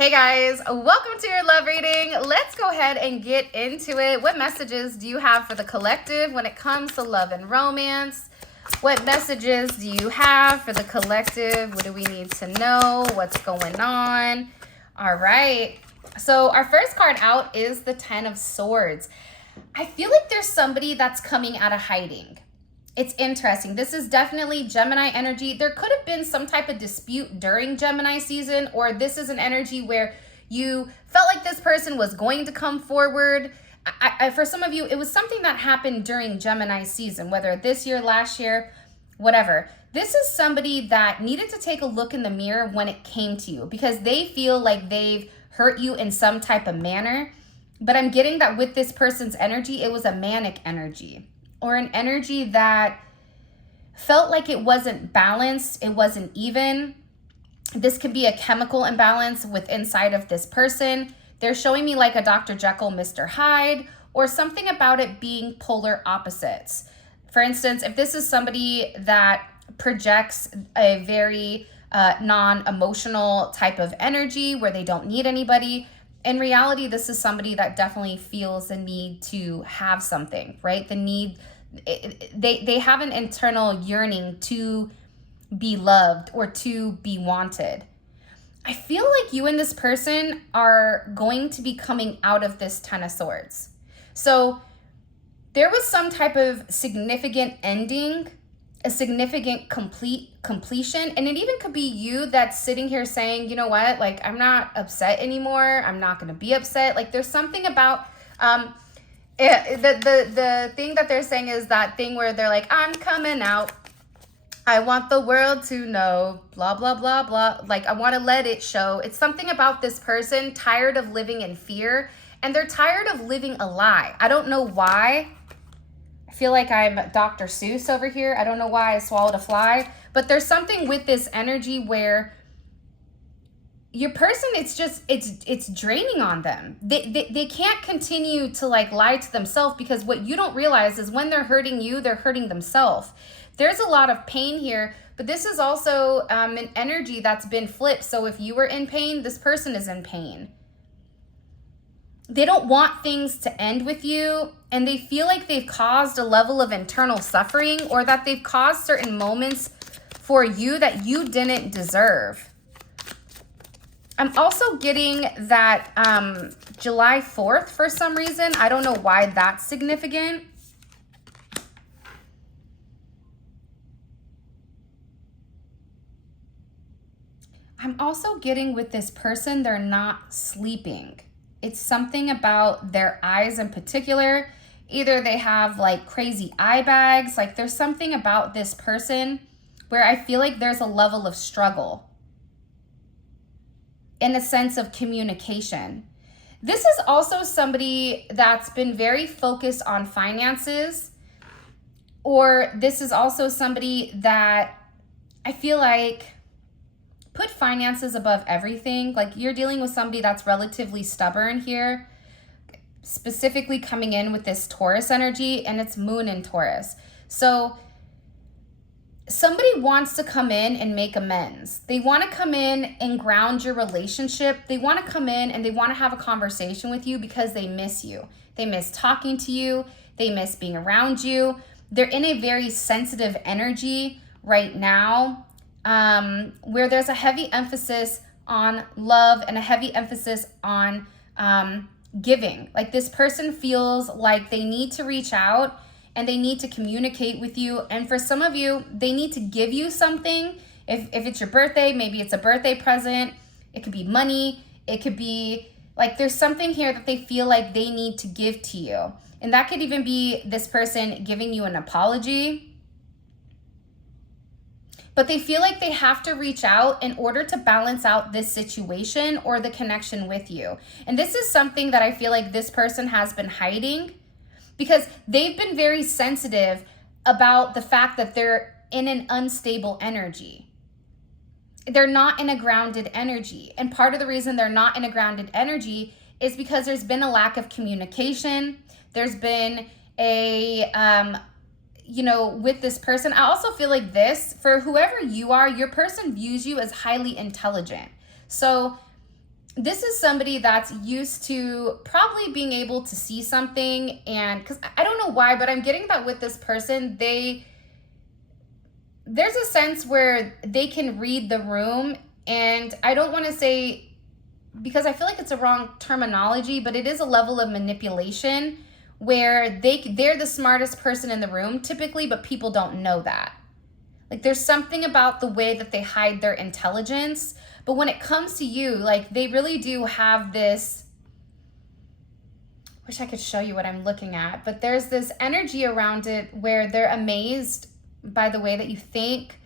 Hey guys, welcome to your love reading. Let's go ahead and get into it. What messages do you have for the collective when it comes to love and romance? What messages do you have for the collective? What do we need to know? What's going on? All right. So our first card out is the 10 of Swords. I feel like there's somebody that's coming out of hiding. It's interesting. This is definitely Gemini energy. There could have been some type of dispute during Gemini season, or this is an energy where you felt like this person was going to come forward. For some of you, it was something that happened during Gemini season, whether this year, last year, whatever. This is somebody that needed to take a look in the mirror when it came to you because they feel like they've hurt you in some type of manner. But I'm getting that with this person's energy, it was a manic energy, or an energy that felt like it wasn't balanced, it wasn't even. This could be a chemical imbalance with inside of this person. They're showing me like a Dr. Jekyll, Mr. Hyde, or something about it being polar opposites. For instance, if this is somebody that projects a very non-emotional type of energy where they don't need anybody, in reality, this is somebody that definitely feels the need to have something, right? The need, they have an internal yearning to be loved or to be wanted. I feel like you and this person are going to be coming out of this 10 of Swords. So there was some type of significant ending, a significant completion, and it even could be you that's sitting here saying, you know what, like, I'm not upset anymore, I'm not going to be upset. Like, there's something about the thing that they're saying is that thing where they're like, I'm coming out, I want the world to know, blah blah blah blah, like, I want to let it show. It's something about this person tired of living in fear, and they're tired of living a lie. I don't know why. I feel like I'm Dr. Seuss over here. I don't know why I swallowed a fly, but there's something with this energy where your person, it's draining on them. They can't continue to like lie to themselves, because what you don't realize is when they're hurting you, they're hurting themselves. There's a lot of pain here, but this is also an energy that's been flipped. So if you were in pain, this person is in pain. They don't want things to end with you, and they feel like they've caused a level of internal suffering, or that they've caused certain moments for you that you didn't deserve. I'm also getting that July 4th for some reason. I don't know why that's significant. I'm also getting with this person, they're not sleeping. It's something about their eyes in particular. Either they have like crazy eye bags. Like, there's something about this person where I feel like there's a level of struggle in a sense of communication. This is also somebody that's been very focused on finances, or this is also somebody that I feel like put finances above everything. Like, you're dealing with somebody that's relatively stubborn here, specifically coming in with this Taurus energy, and it's moon in Taurus. So somebody wants to come in and make amends. They want to come in and ground your relationship. They want to come in and they want to have a conversation with you because they miss you. They miss talking to you. They miss being around you. They're in a very sensitive energy right now, where there's a heavy emphasis on love and a heavy emphasis on giving. Like, this person feels like they need to reach out and they need to communicate with you. And for some of you, they need to give you something. If it's your birthday, maybe it's a birthday present. It could be money. It could be like, there's something here that they feel like they need to give to you. And that could even be this person giving you an apology. But they feel like they have to reach out in order to balance out this situation or the connection with you. And this is something that I feel like this person has been hiding, because they've been very sensitive about the fact that they're in an unstable energy. They're not in a grounded energy. And part of the reason they're not in a grounded energy is because there's been a lack of communication. There's been a with this person. I also feel like this, for whoever you are, your person views you as highly intelligent. So this is somebody that's used to probably being able to see something, and because I don't know why, but I'm getting that with this person, there's a sense where they can read the room, and I don't want to say, because I feel like it's a wrong terminology, but it is a level of manipulation where they're the smartest person in the room typically, but people don't know that. Like there's something about the way that they hide their intelligence, but when it comes to you, like they really do have this, wish I could show you what I'm looking at, but there's this energy around it where they're amazed by the way that you think,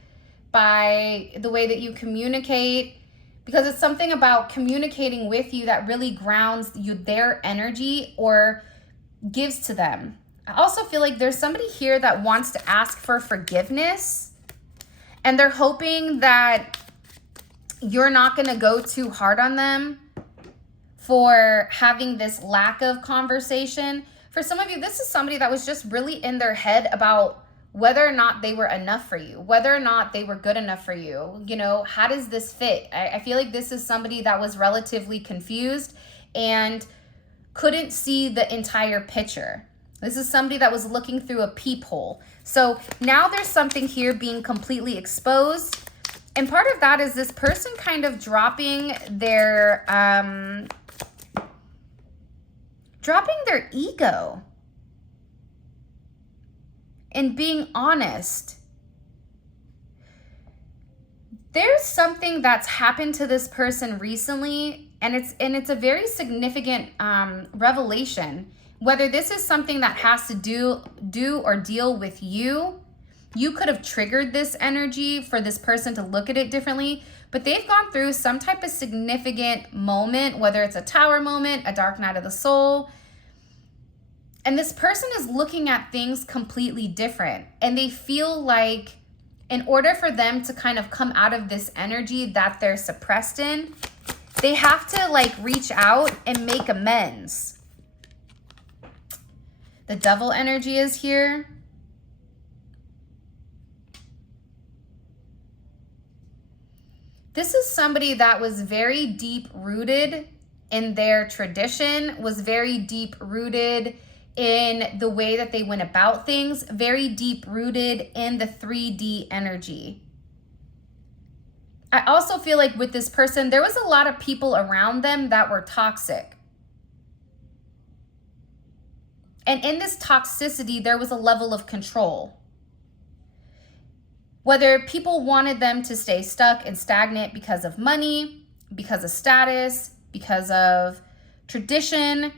by the way that you communicate, because it's something about communicating with you that really grounds you, their energy, or gives to them. I also feel like there's somebody here that wants to ask for forgiveness, and they're hoping that you're not going to go too hard on them for having this lack of conversation. For some of you, this is somebody that was just really in their head about whether or not they were enough for you, whether or not they were good enough for you. You know, how does this fit? I feel like this is somebody that was relatively confused and couldn't see the entire picture. This is somebody that was looking through a peephole. So now there's something here being completely exposed. And part of that is this person kind of dropping their ego and being honest. There's something that's happened to this person recently, and it's a very significant revelation. Whether this is something that has to do or deal with you, you could have triggered this energy for this person to look at it differently, but they've gone through some type of significant moment, whether it's a tower moment, a dark night of the soul, and this person is looking at things completely different, and they feel like in order for them to kind of come out of this energy that they're suppressed in, they have to like reach out and make amends. The devil energy is here. This is somebody that was very deep rooted in their tradition, was very deep rooted in the way that they went about things, very deep rooted in the 3D energy. I also feel like with this person, there was a lot of people around them that were toxic. And in this toxicity, there was a level of control. Whether people wanted them to stay stuck and stagnant because of money, because of status, because of tradition,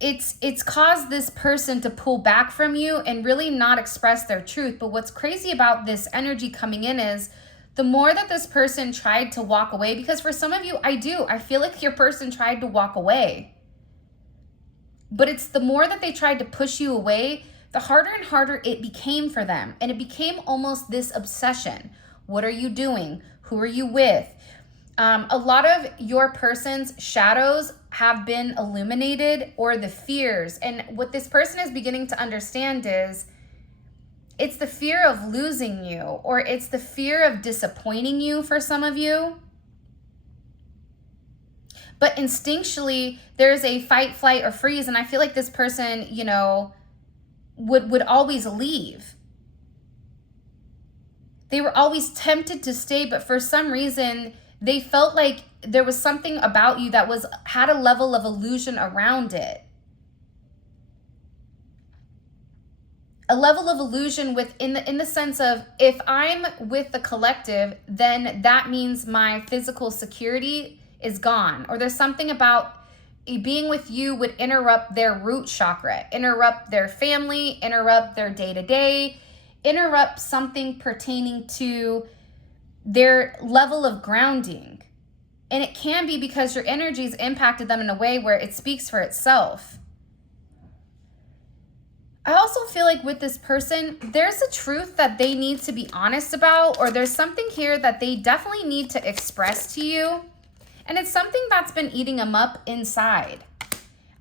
it's caused this person to pull back from you and really not express their truth. But what's crazy about this energy coming in is the more that this person tried to walk away, because for some of you, I feel like your person tried to walk away. But it's the more that they tried to push you away, the harder and harder it became for them. And it became almost this obsession. What are you doing? Who are you with? A lot of your person's shadows have been illuminated, or the fears. And what this person is beginning to understand is it's the fear of losing you, or it's the fear of disappointing you for some of you. But instinctually, there's a fight, flight, or freeze. And I feel like this person, you know, would always leave. They were always tempted to stay, but for some reason, they felt like there was something about you that had a level of illusion around it. A level of illusion in the sense of, if I'm with the collective, then that means my physical security is gone. Or there's something about being with you would interrupt their root chakra, interrupt their family, interrupt their day-to-day, interrupt something pertaining to their level of grounding. And it can be because your energies impacted them in a way where it speaks for itself. I also feel like with this person, there's a truth that they need to be honest about, or there's something here that they definitely need to express to you. And it's something that's been eating them up inside.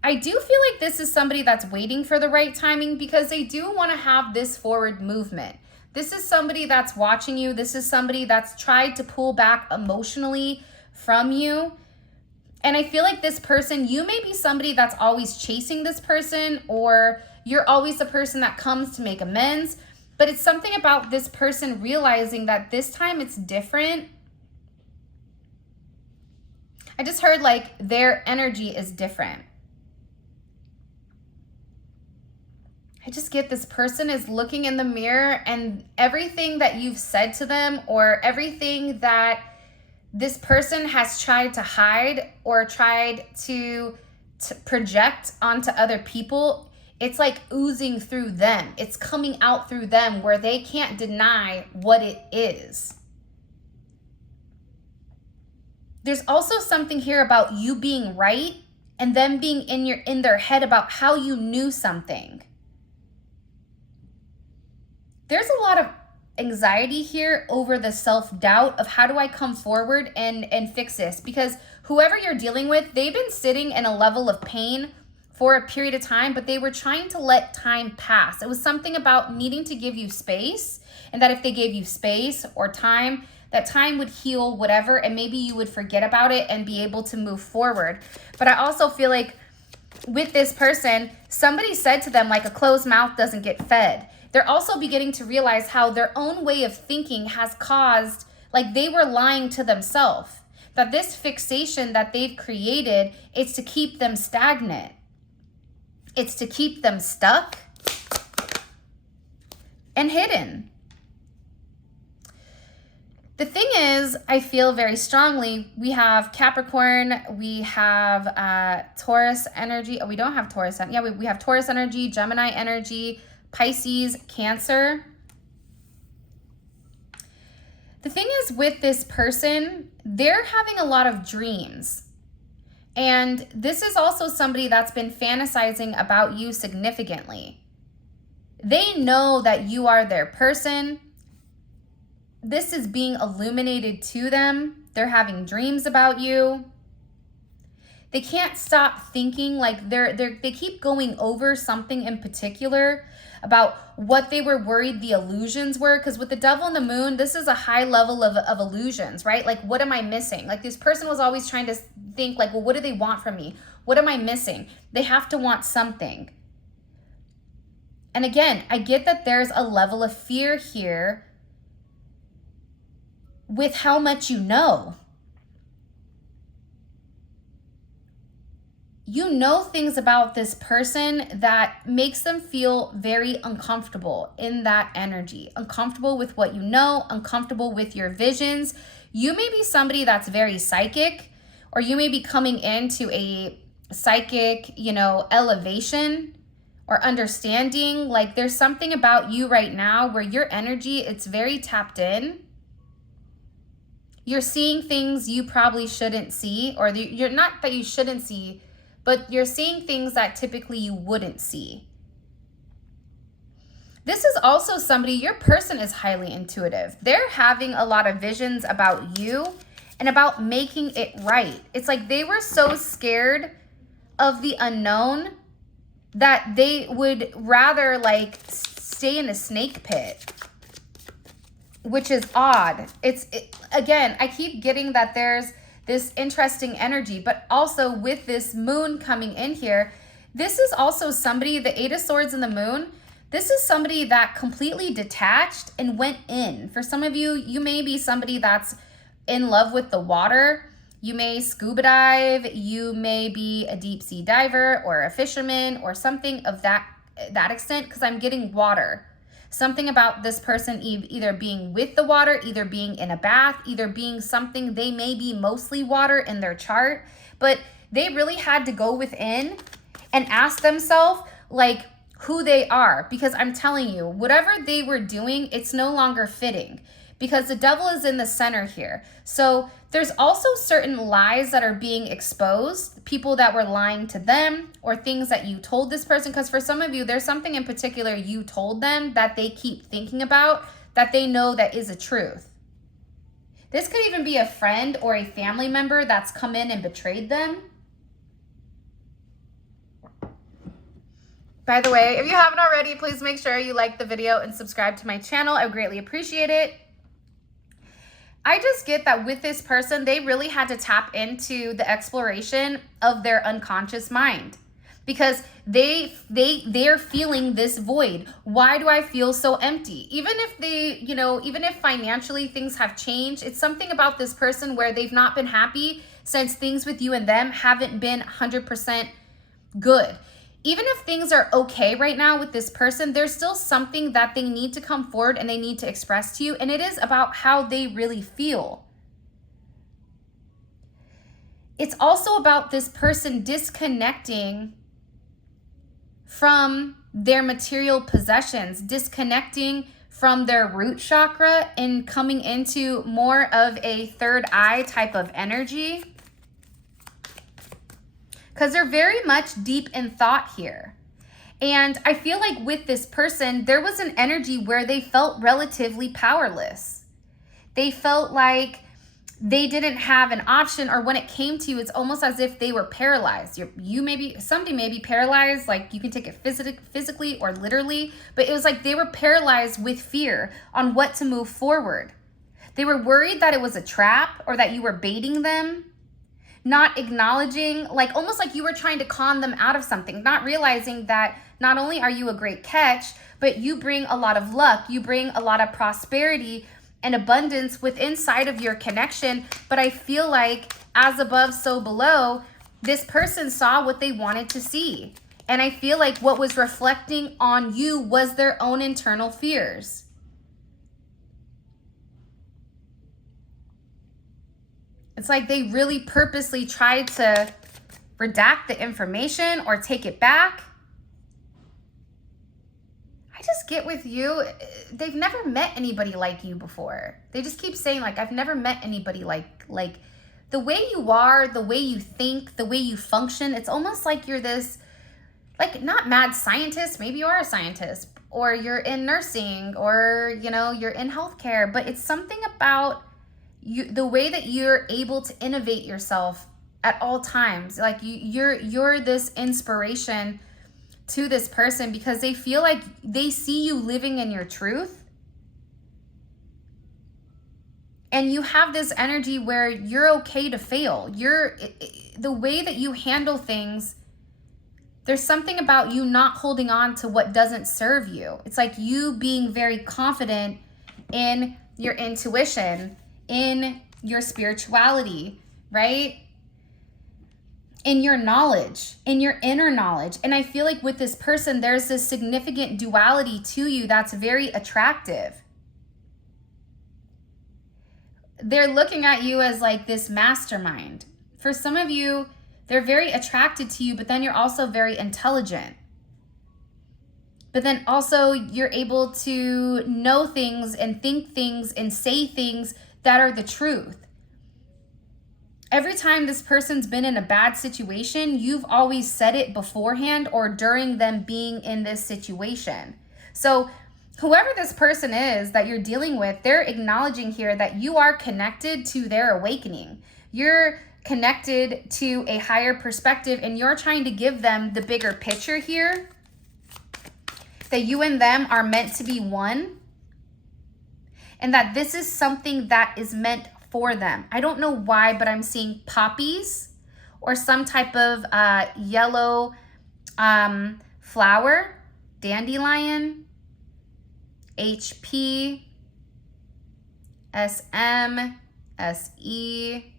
I do feel like this is somebody that's waiting for the right timing, because they do want to have this forward movement. This is somebody that's watching you. This is somebody that's tried to pull back emotionally from you. And I feel like this person, you may be somebody that's always chasing this person, or you're always the person that comes to make amends. But it's something about this person realizing that this time it's different. I just heard like their energy is different. I just get this person is looking in the mirror, and everything that you've said to them, or everything that this person has tried to hide or tried to project onto other people, it's like oozing through them. It's coming out through them where they can't deny what it is. There's also something here about you being right and them being in their head about how you knew something. There's a lot of anxiety here over the self-doubt of how do I come forward and fix this? Because whoever you're dealing with, they've been sitting in a level of pain for a period of time, but they were trying to let time pass. It was something about needing to give you space, and that if they gave you space or time, that time would heal whatever, and maybe you would forget about it and be able to move forward. But I also feel like with this person, somebody said to them, like, a closed mouth doesn't get fed. They're also beginning to realize how their own way of thinking has caused, like, they were lying to themselves. That this fixation that they've created, it's to keep them stagnant. It's to keep them stuck and hidden. The thing is, I feel very strongly, we have Capricorn, we have Taurus energy. Oh, we don't have Taurus. Yeah, we have Taurus energy, Gemini energy, Pisces, Cancer. The thing is with this person, they're having a lot of dreams. And this is also somebody that's been fantasizing about you significantly. They know that you are their person. This is being illuminated to them. They're having dreams about you. They can't stop thinking, like they keep going over something in particular about what they were worried the illusions were. Because with the devil and the moon, this is a high level of illusions, right? Like, what am I missing? Like, this person was always trying to think, like, well, what do they want from me? What am I missing? They have to want something. And again, I get that there's a level of fear here with how much you know. You know things about this person that makes them feel very uncomfortable in that energy. Uncomfortable with what you know, uncomfortable with your visions. You may be somebody that's very psychic, or you may be coming into a psychic, elevation or understanding. Like, there's something about you right now where your energy, it's very tapped in. You're seeing things you probably shouldn't see, or you're not that you shouldn't see, but you're seeing things that typically you wouldn't see. This is also somebody, your person is highly intuitive. They're having a lot of visions about you and about making it right. It's like they were so scared of the unknown that they would rather like stay in a snake pit, which is odd. Again, I keep getting that there's this interesting energy, but also with this moon coming in here, this is also somebody, the Eight of Swords and the moon, this is somebody that completely detached and went in. For some of you, you may be somebody that's in love with the water. You may scuba dive, you may be a deep sea diver or a fisherman or something of that extent, because I'm getting water. Something about this person either being with the water, either being in a bath, either being something, they may be mostly water in their chart, but they really had to go within and ask themselves like who they are. Because I'm telling you, whatever they were doing, it's no longer fitting, because the devil is in the center here. So there's also certain lies that are being exposed, people that were lying to them, or things that you told this person. Because for some of you, there's something in particular you told them that they keep thinking about, that they know that is a truth. This could even be a friend or a family member that's come in and betrayed them. By the way, if you haven't already, please make sure you like the video and subscribe to my channel. I would greatly appreciate it. I just get that with this person, they really had to tap into the exploration of their unconscious mind, because they're feeling this void. Why do I feel so empty? Even if they, you know, even if financially things have changed, it's something about this person where they've not been happy since things with you and them haven't been 100% good. Even if things are okay right now with this person, there's still something that they need to come forward and they need to express to you. And it is about how they really feel. It's also about this person disconnecting from their material possessions, disconnecting from their root chakra and coming into more of a third eye type of energy. Because they're very much deep in thought here. And I feel like with this person, there was an energy where they felt relatively powerless. They felt like they didn't have an option, or when it came to you, it's almost as if they were paralyzed. Somebody may be paralyzed, like you can take it physically or literally, but it was like they were paralyzed with fear on what to move forward. They were worried that it was a trap or that you were baiting them. Not acknowledging, like almost like you were trying to con them out of something, not realizing that not only are you a great catch, but you bring a lot of luck, you bring a lot of prosperity and abundance with inside of your connection. But I feel like as above, so below, this person saw what they wanted to see. And I feel like what was reflecting on you was their own internal fears. It's like they really purposely tried to redact the information or take it back. I just get with you, they've never met anybody like you before. They just keep saying, like, I've never met anybody like the way you are, the way you think, the way you function. It's almost like you're this, like, not mad scientist. Maybe you are a scientist, or you're in nursing, or, you know, you're in healthcare, but it's something about you, the way that you're able to innovate yourself at all times. Like you're this inspiration to this person, because they feel like they see you living in your truth. And you have this energy where you're okay to fail. The way that you handle things, there's something about you not holding on to what doesn't serve you. It's like you being very confident in your intuition, in your spirituality, right? In your knowledge, in your inner knowledge. And I feel like with this person, there's this significant duality to you that's very attractive. They're looking at you as like this mastermind. For some of you, they're very attracted to you, but then you're also very intelligent. But then also you're able to know things and think things and say things that are the truth. Every time this person's been in a bad situation, you've always said it beforehand or during them being in this situation. So whoever this person is that you're dealing with, they're acknowledging here that you are connected to their awakening. You're connected to a higher perspective, and you're trying to give them the bigger picture here, that you and them are meant to be one. And that this is something that is meant for them. I don't know why, but I'm seeing poppies or some type of yellow flower, dandelion, HP, SM, SE,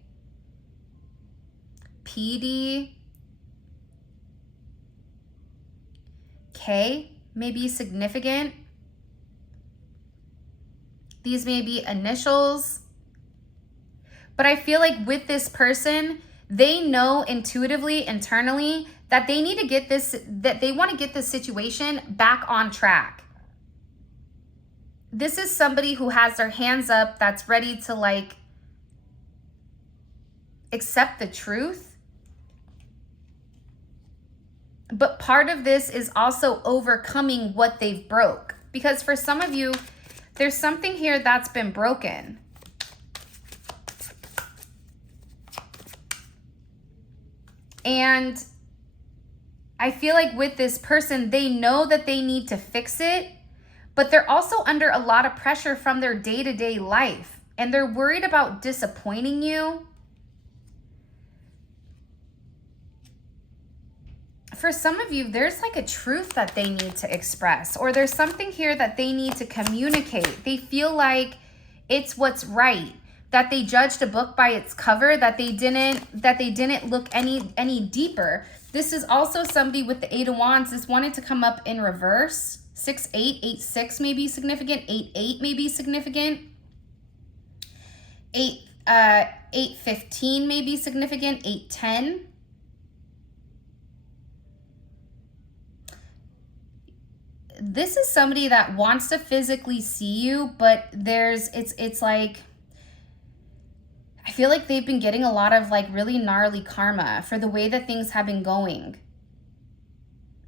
PD, K may be significant. These may be initials. But I feel like with this person, they know intuitively, internally, that they need to get this, that they want to get this situation back on track. This is somebody who has their hands up, that's ready to like accept the truth. But part of this is also overcoming what they've broke. Because for some of you, there's something here that's been broken. And I feel like with this person, they know that they need to fix it, but they're also under a lot of pressure from their day-to-day life, and they're worried about disappointing you. For some of you, there's like a truth that they need to express, or there's something here that they need to communicate. They feel like it's what's right, that they judged a book by its cover, that they didn't look any deeper. This is also somebody with the Eight of Wands. This wanted to come up in reverse. 6-8, 8-6 may be significant. 8-8 may be significant. 8-15 may be significant. 8-10. This is somebody that wants to physically see you, but it's like, I feel like they've been getting a lot of like really gnarly karma for the way that things have been going.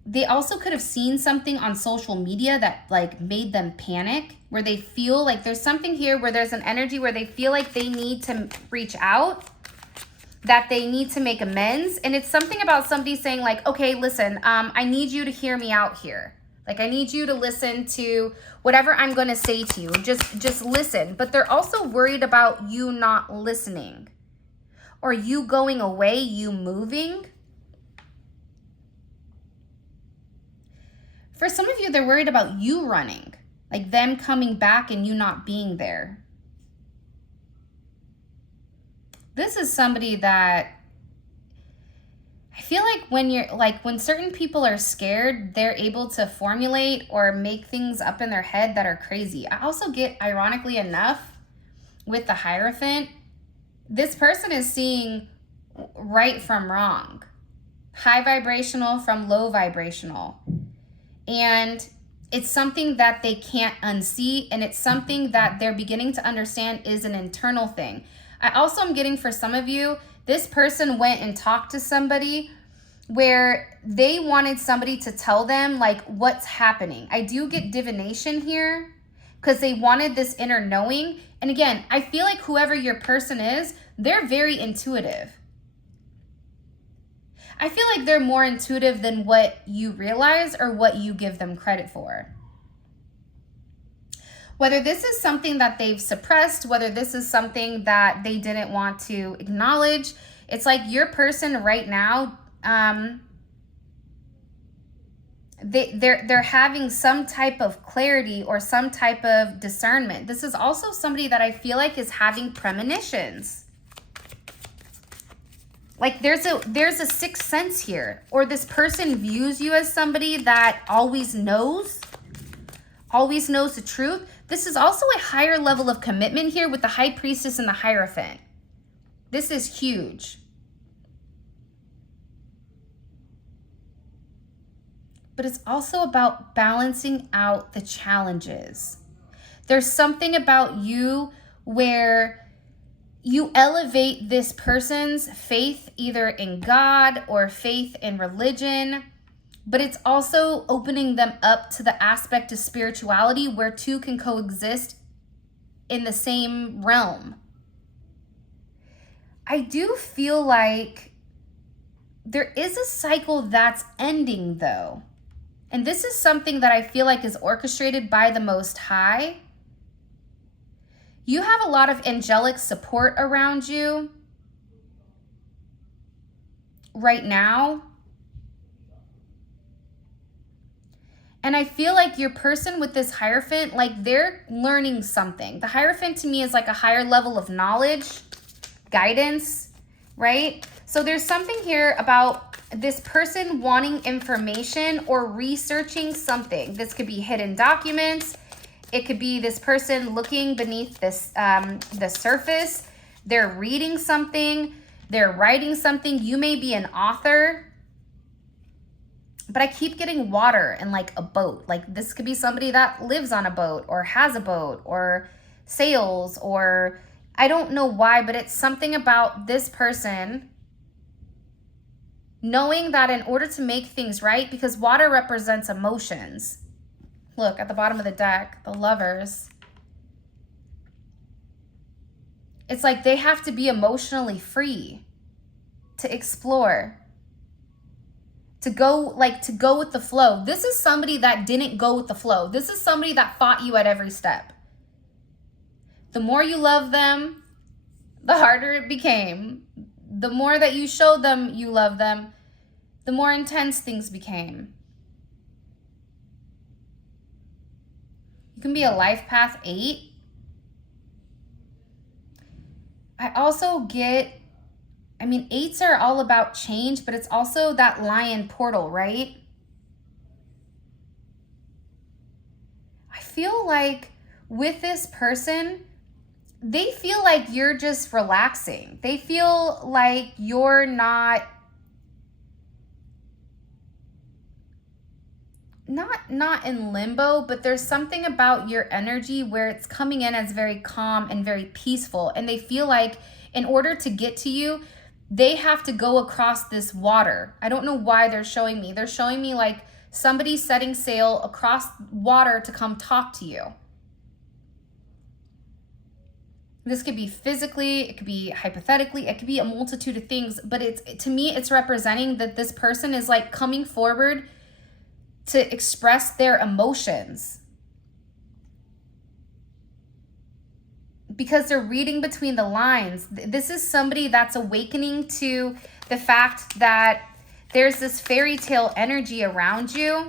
They also could have seen something on social media that like made them panic, where they feel like there's something here where there's an energy where they feel like they need to reach out, that they need to make amends. And it's something about somebody saying like, okay, listen, I need you to hear me out here. Like, I need you to listen to whatever I'm going to say to you. Just listen. But they're also worried about you not listening, or you going away, you moving. For some of you, they're worried about you running, like them coming back and you not being there. This is somebody that I feel like when certain people are scared, they're able to formulate or make things up in their head that are crazy. I also get, ironically enough, with the Hierophant, this person is seeing right from wrong, high vibrational from low vibrational. And it's something that they can't unsee, and it's something that they're beginning to understand is an internal thing. I also am getting, for some of you, this person went and talked to somebody where they wanted somebody to tell them like what's happening. I do get divination here because they wanted this inner knowing. And again, I feel like whoever your person is, they're very intuitive. I feel like they're more intuitive than what you realize or what you give them credit for. Whether this is something that they've suppressed, whether this is something that they didn't want to acknowledge, it's like your person right now, they're having some type of clarity or some type of discernment. This is also somebody that I feel like is having premonitions. Like there's a sixth sense here, or this person views you as somebody that always knows the truth. This is also a higher level of commitment here with the High Priestess and the Hierophant. This is huge. But it's also about balancing out the challenges. There's something about you where you elevate this person's faith either in God or faith in religion, but it's also opening them up to the aspect of spirituality where two can coexist in the same realm. I do feel like there is a cycle that's ending though. And this is something that I feel like is orchestrated by the Most High. You have a lot of angelic support around you right now. And I feel like your person with this Hierophant, like they're learning something. The Hierophant to me is like a higher level of knowledge, guidance, right? So there's something here about this person wanting information or researching something. This could be hidden documents. It could be this person looking beneath this, the surface. They're reading something. They're writing something. You may be an author. But I keep getting water and like a boat. Like this could be somebody that lives on a boat or has a boat or sails, or I don't know why, but it's something about this person knowing that in order to make things right, because water represents emotions. Look at the bottom of the deck, the Lovers. It's like they have to be emotionally free to explore. to go with the flow. This is somebody that didn't go with the flow. This is somebody that fought you at every step. The more you love them, the harder it became. The more that you showed them you love them, the more intense things became. You can be a life path 8. I also get, 8s are all about change, but it's also that lion portal, right? I feel like with this person, they feel like you're just relaxing. They feel like you're not in limbo, but there's something about your energy where it's coming in as very calm and very peaceful. And they feel like in order to get to you, they have to go across this water. I don't know why they're showing me. They're showing me like somebody setting sail across water to come talk to you. This could be physically, it could be hypothetically, it could be a multitude of things, but to me, it's representing that this person is like coming forward to express their emotions. Because they're reading between the lines. This is somebody that's awakening to the fact that there's this fairy tale energy around you.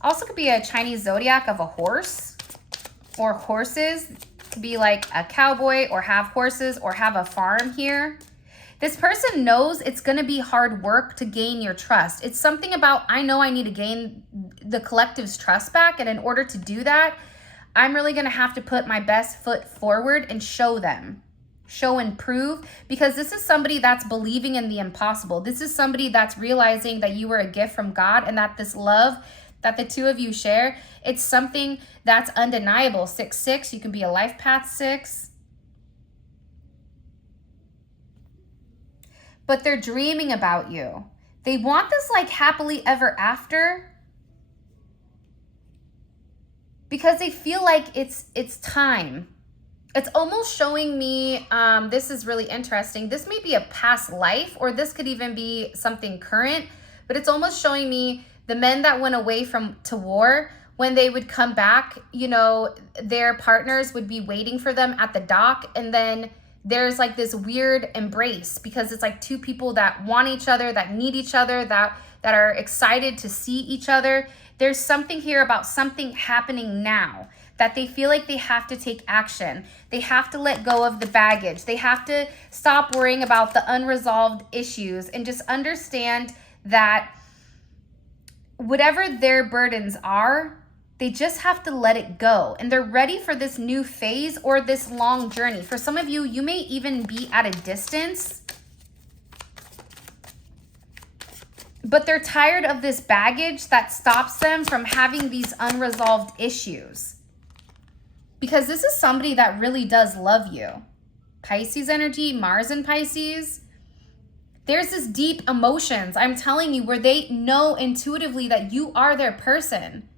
Also could be a Chinese zodiac of a horse or horses. Could be like a cowboy or have horses or have a farm here. This person knows it's going to be hard work to gain your trust. It's something about, I know I need to gain the collective's trust back. And in order to do that, I'm really going to have to put my best foot forward and show them. Show and prove. Because this is somebody that's believing in the impossible. This is somebody that's realizing that you were a gift from God and that this love that the two of you share, it's something that's undeniable. 6-6, you can be a life path 6. But they're dreaming about you. They want this like happily ever after because they feel like it's time. It's almost showing me, this is really interesting. This may be a past life or this could even be something current, but it's almost showing me the men that went away to war, when they would come back, their partners would be waiting for them at the dock, and then there's like this weird embrace because it's like two people that want each other, that need each other, that are excited to see each other. There's something here about something happening now that they feel like they have to take action. They have to let go of the baggage. They have to stop worrying about the unresolved issues and just understand that whatever their burdens are, they just have to let it go. And they're ready for this new phase or this long journey. For some of you, you may even be at a distance, but they're tired of this baggage that stops them from having these unresolved issues. Because this is somebody that really does love you. Pisces energy, Mars in Pisces. There's this deep emotions, I'm telling you, where they know intuitively that you are their person.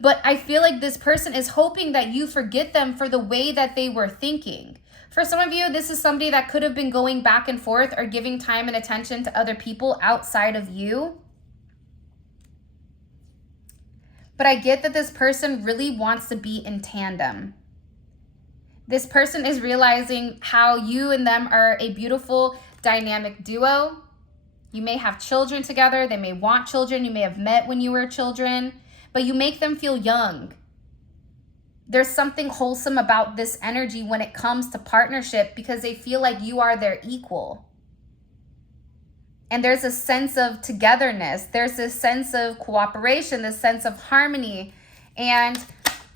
But I feel like this person is hoping that you forget them for the way that they were thinking. For some of you, this is somebody that could have been going back and forth or giving time and attention to other people outside of you. But I get that this person really wants to be in tandem. This person is realizing how you and them are a beautiful dynamic duo. You may have children together. They may want children. You may have met when you were children. But you make them feel young. There's something wholesome about this energy when it comes to partnership because they feel like you are their equal. And there's a sense of togetherness. There's this sense of cooperation, this sense of harmony. And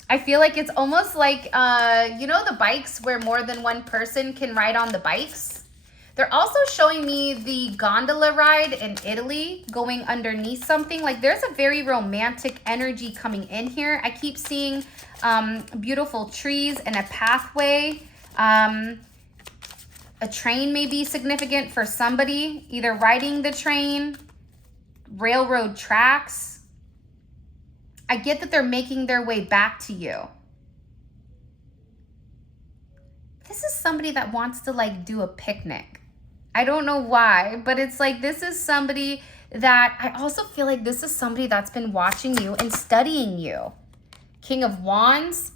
I feel like it's almost like, the bikes where more than one person can ride on the bikes. They're also showing me the gondola ride in Italy going underneath something. Like there's a very romantic energy coming in here. I keep seeing beautiful trees and a pathway. A train may be significant for somebody, either riding the train, railroad tracks. I get that they're making their way back to you. This is somebody that wants to like do a picnic I don't know why, but it's like this is somebody that I also feel like this is somebody that's been watching you and studying you. King of Wands.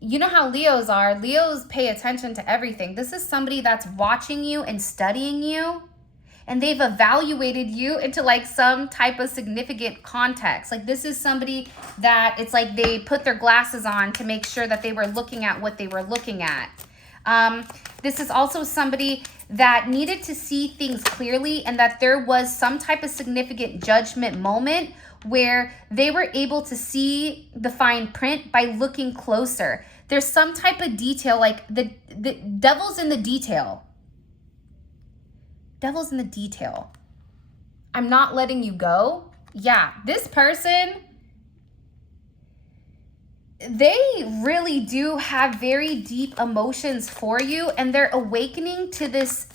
You know how Leos are. Leos pay attention to everything. This is somebody that's watching you and studying you, and they've evaluated you into like some type of significant context. Like this is somebody that it's like they put their glasses on to make sure that they were looking at what they were looking at. This is also somebody that needed to see things clearly, and that there was some type of significant judgment moment where they were able to see the fine print by looking closer. There's some type of detail, like the devil's in the detail. Devil's in the detail. I'm not letting you go. Yeah, this person, they really do have very deep emotions for you, and they're awakening to this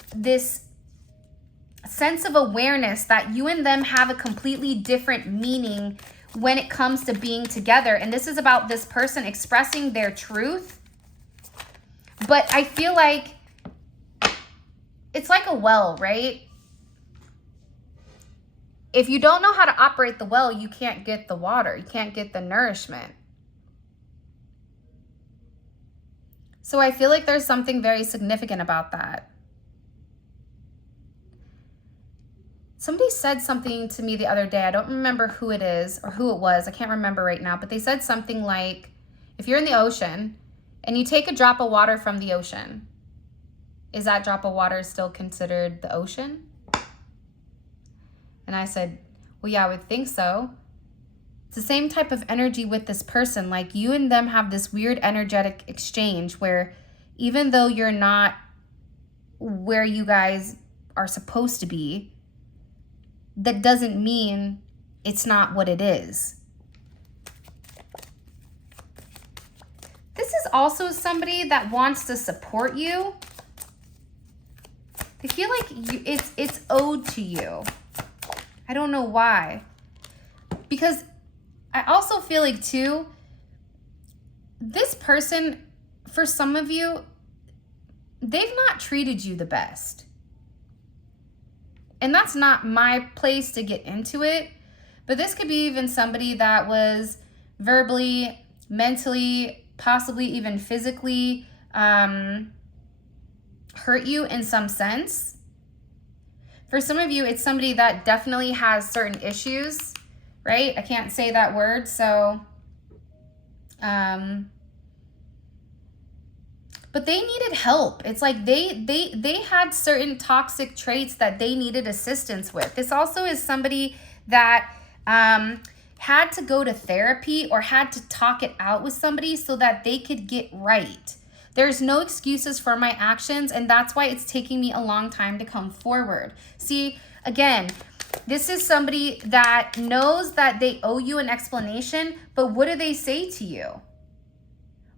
sense of awareness that you and them have a completely different meaning when it comes to being together. And this is about this person expressing their truth. But I feel like it's like a well, right? If you don't know how to operate the well, you can't get the water. You can't get the nourishment. So I feel like there's something very significant about that. Somebody said something to me the other day. I don't remember who it is or who it was. I can't remember right now. But they said something like, if you're in the ocean and you take a drop of water from the ocean, is that drop of water still considered the ocean? And I said, well, yeah, I would think so. It's the same type of energy with this person. Like you and them have this weird energetic exchange where even though you're not where you guys are supposed to be, that doesn't mean it's not what it is. This is also somebody that wants to support you. They feel like it's owed to you. I don't know why. Because I also feel like too, this person, for some of you, they've not treated you the best. And that's not my place to get into it. But this could be even somebody that was verbally, mentally, possibly even physically hurt you in some sense. For some of you, it's somebody that definitely has certain issues, right? I can't say that word, so but they needed help. It's like they had certain toxic traits that they needed assistance with. This also is somebody that had to go to therapy or had to talk it out with somebody so that they could get right. There's no excuses for my actions, and that's why it's taking me a long time to come forward. See, again, this is somebody that knows that they owe you an explanation, but what do they say to you?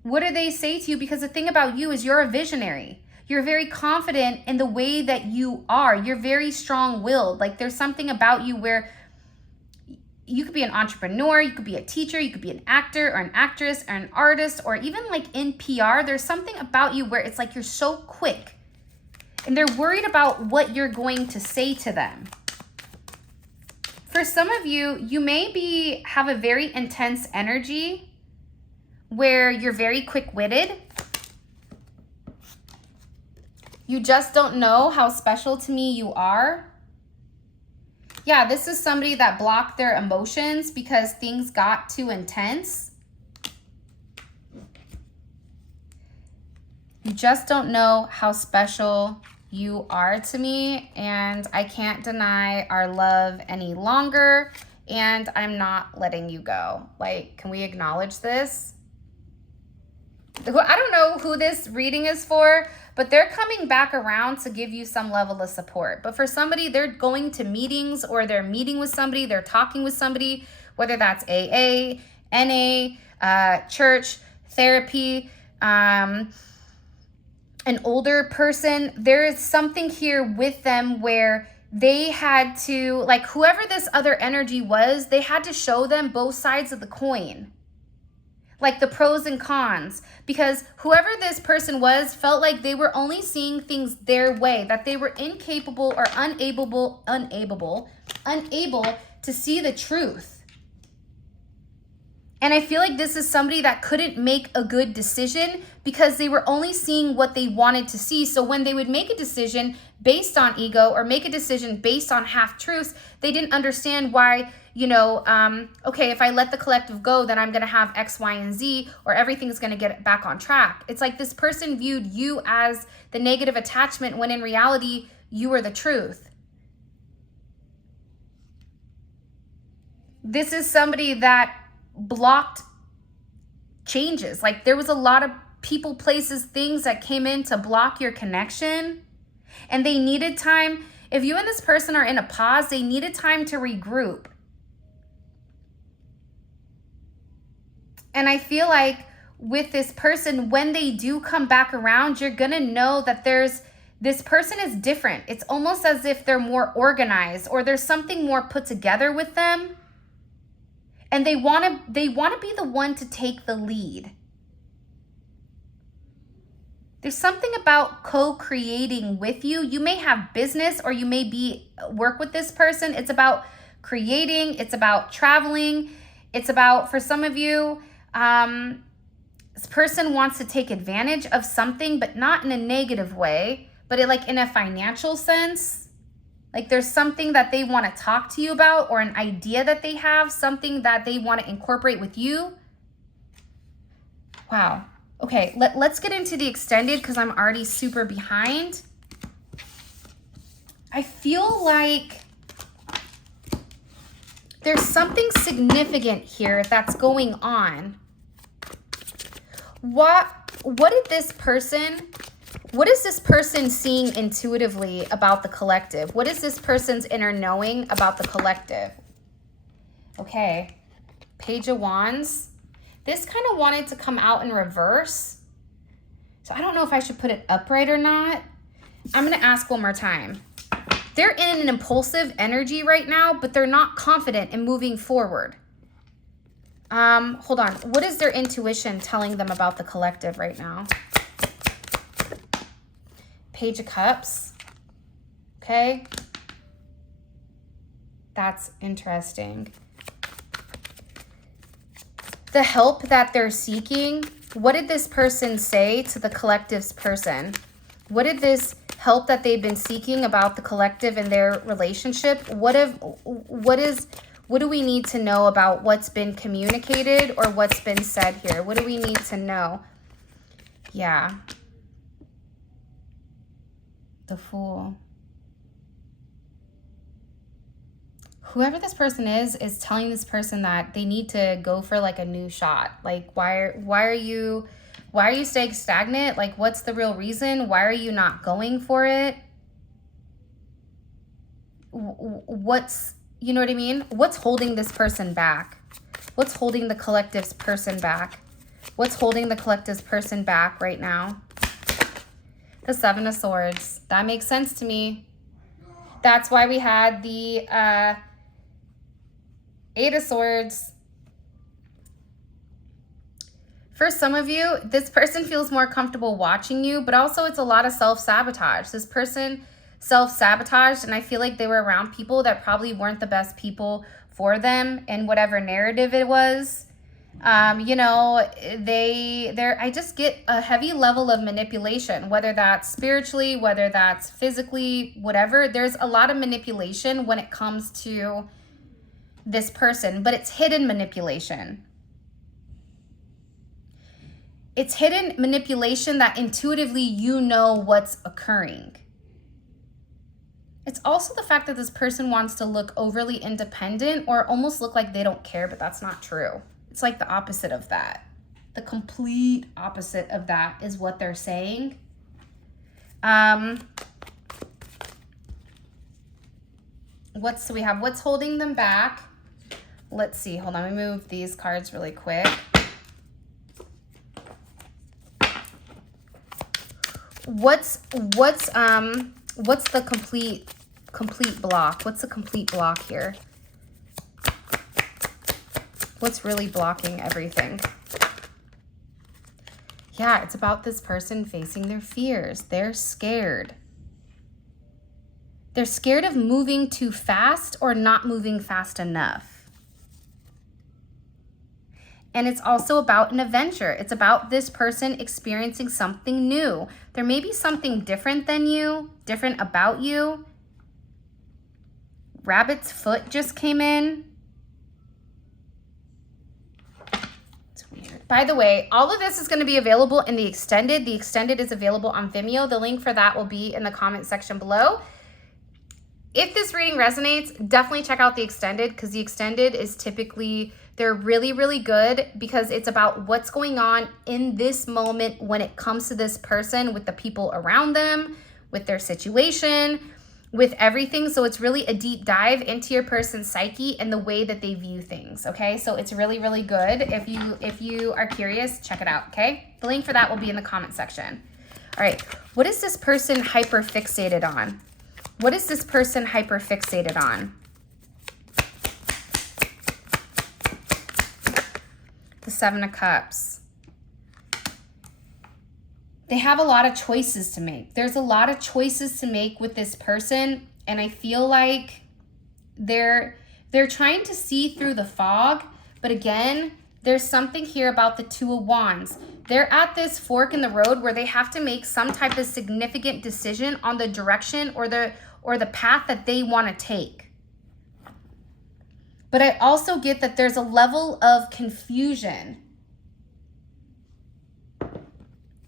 What do they say to you? Because the thing about you is you're a visionary. You're very confident in the way that you are. You're very strong-willed. Like there's something about you where you could be an entrepreneur, you could be a teacher, you could be an actor or an actress or an artist, or even like in PR. There's something about you where it's like you're so quick and they're worried about what you're going to say to them. For some of you, you may have a very intense energy where you're very quick-witted. You just don't know how special to me you are. Yeah, this is somebody that blocked their emotions because things got too intense. You just don't know how special you are to me, and I can't deny our love any longer, and I'm not letting you go. Like, can we acknowledge this? I don't know who this reading is for, but they're coming back around to give you some level of support. But for somebody, they're going to meetings or they're meeting with somebody, they're talking with somebody, whether that's AA, NA, church, therapy, an older person. There is something here with them where they had to, like whoever this other energy was, they had to show them both sides of the coin. like the pros and cons, because whoever this person was felt like they were only seeing things their way, that they were incapable or unable to see the truth. And I feel like this is somebody that couldn't make a good decision because they were only seeing what they wanted to see. So when they would make a decision based on ego or make a decision based on half-truths, they didn't understand why, you know, okay, if I let the collective go, then I'm going to have X, Y, and Z, or everything's going to get back on track. It's like this person viewed you as the negative attachment when in reality, you were the truth. This is somebody that blocked changes. Like there was a lot of people, places, things that came in to block your connection, and they needed time. If you and this person are in a pause, they needed time to regroup. And I feel like with this person, when they do come back around, you're gonna know that this person is different. It's almost as if they're more organized, or there's something more put together with them. And they want to be the one to take the lead. There's something about co-creating with you. You may have business, or you may work with this person. It's about creating. It's about traveling. It's about, for some of you, this person wants to take advantage of something, but not in a negative way, but like in a financial sense. Like there's something that they want to talk to you about, or an idea that they have, something that they want to incorporate with you. Wow. Okay, let's get into the extended because I'm already super behind. I feel like there's something significant here that's going on. What is this person seeing intuitively about the collective? What is this person's inner knowing about the collective? Okay, Page of Wands. This kind of wanted to come out in reverse. So I don't know if I should put it upright or not. I'm going to ask one more time. They're in an impulsive energy right now, but they're not confident in moving forward. Hold on. What is their intuition telling them about the collective right now? Page of Cups. Okay. That's interesting. The help that they're seeking. What did this person say to the collective's person? What did this help that they've been seeking about the collective and their relationship? What do we need to know about what's been communicated or what's been said here? What do we need to know? Yeah. The Fool. Whoever this person is telling this person that they need to go for like a new shot. Like, why are you staying stagnant? Like, what's the real reason? Why are you not going for it? What's, you know what I mean? What's holding this person back? What's holding the collective's person back? What's holding the collective's person back right now? The Seven of Swords. That makes sense to me. That's why we had the Eight of Swords. For some of you, this person feels more comfortable watching you, but also it's a lot of self-sabotage. This person self-sabotaged, and I feel like they were around people that probably weren't the best people for them in whatever narrative it was. You know, I just get a heavy level of manipulation, whether that's spiritually, whether that's physically, whatever. There's a lot of manipulation when it comes to this person, but it's hidden manipulation. It's hidden manipulation that intuitively you know what's occurring. It's also the fact that this person wants to look overly independent or almost look like they don't care, but that's not true. It's like the opposite of that. The complete opposite of that is what they're saying. What do we have? What's holding them back? Let's see. Hold on. Let me move these cards really quick. What's the complete block? What's the complete block here? What's really blocking everything? Yeah, it's about this person facing their fears. They're scared. They're scared of moving too fast or not moving fast enough. And it's also about an adventure. It's about this person experiencing something new. There may be something different than you, different about you. Rabbit's foot just came in. It's weird. By the way, all of this is going to be available in the extended. The extended is available on Vimeo. The link for that will be in the comment section below. If this reading resonates, definitely check out the extended, because the extended is typically, they're really, really good because it's about what's going on in this moment when it comes to this person, with the people around them, with their situation, with everything. So it's really a deep dive into your person's psyche and the way that they view things, okay? So it's really, really good. If you are curious, check it out, okay? The link for that will be in the comment section. All right, what is this person hyper fixated on? What is this person hyper fixated on? The Seven of Cups. They have a lot of choices to make. There's a lot of choices to make with this person, and I feel like they're trying to see through the fog, but again, there's something here about the Two of Wands. They're at this fork in the road where they have to make some type of significant decision on the direction or the path that they want to take. But I also get that there's a level of confusion.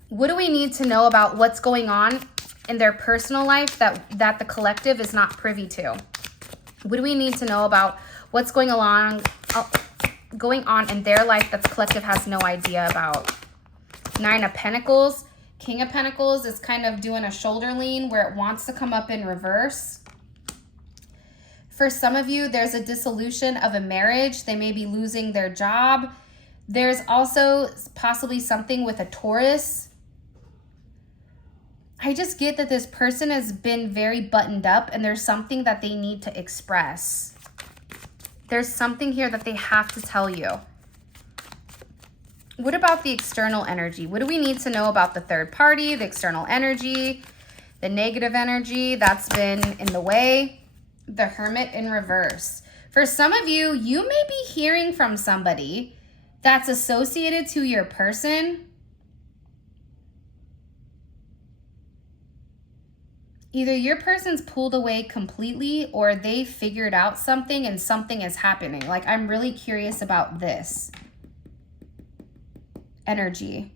What do we need to know about what's going on in their personal life that the collective is not privy to? What do we need to know about what's going on in their life that the collective has no idea about? Nine of Pentacles. King of Pentacles is kind of doing a shoulder lean where it wants to come up in reverse. For some of you, there's a dissolution of a marriage. They may be losing their job. There's also possibly something with a Taurus. I just get that this person has been very buttoned up and there's something that they need to express. There's something here that they have to tell you. What about the external energy? What do we need to know about the third party, the external energy, the negative energy that's been in the way? The Hermit in reverse. For some of you, you may be hearing from somebody that's associated to your person. Either your person's pulled away completely or they figured out something and something is happening. Like, I'm really curious about this energy.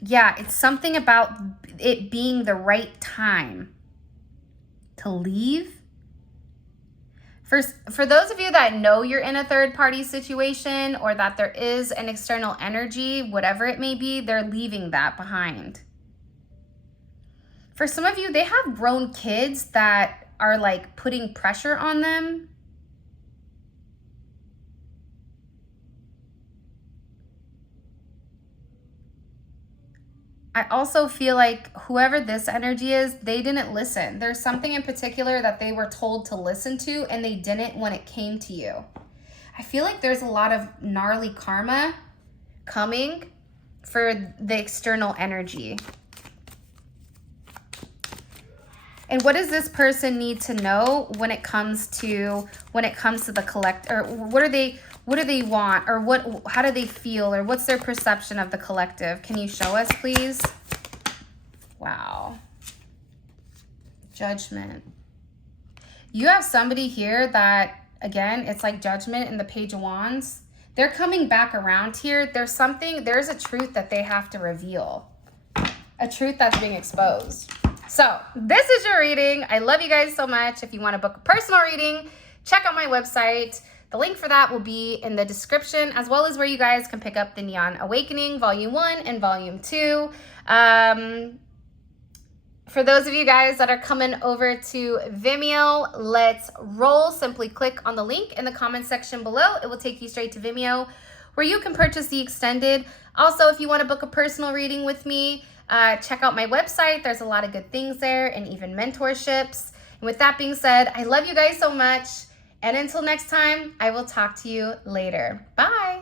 Yeah, it's something about it being the right time to leave. For those of you that know you're in a third party situation or that there is an external energy, whatever it may be, they're leaving that behind. For some of you, they have grown kids that are like putting pressure on them. I also feel like whoever this energy is, they didn't listen. There's something in particular that they were told to listen to and they didn't when it came to you. I feel like there's a lot of gnarly karma coming for the external energy. And what does this person need to know when it comes to the collect, or what do they want, or how do they feel, or what's their perception of the collective? Can you show us, please? Wow. Judgment. You have somebody here that, again, it's like Judgment in the Page of Wands. They're coming back around here. There's a truth that they have to reveal. A truth that's being exposed. So this is your reading. I love you guys so much. If you want to book a personal reading, check out my website. The link for that will be in the description, as well as where you guys can pick up the Neon Awakening Volume 1 and Volume 2. For those of you guys that are coming over to Vimeo, let's roll. Simply click on the link in the comment section below. It will take you straight to Vimeo, where you can purchase the extended. Also, if you want to book a personal reading with me, check out my website. There's a lot of good things there, and even mentorships. And with that being said, I love you guys so much. And until next time, I will talk to you later. Bye.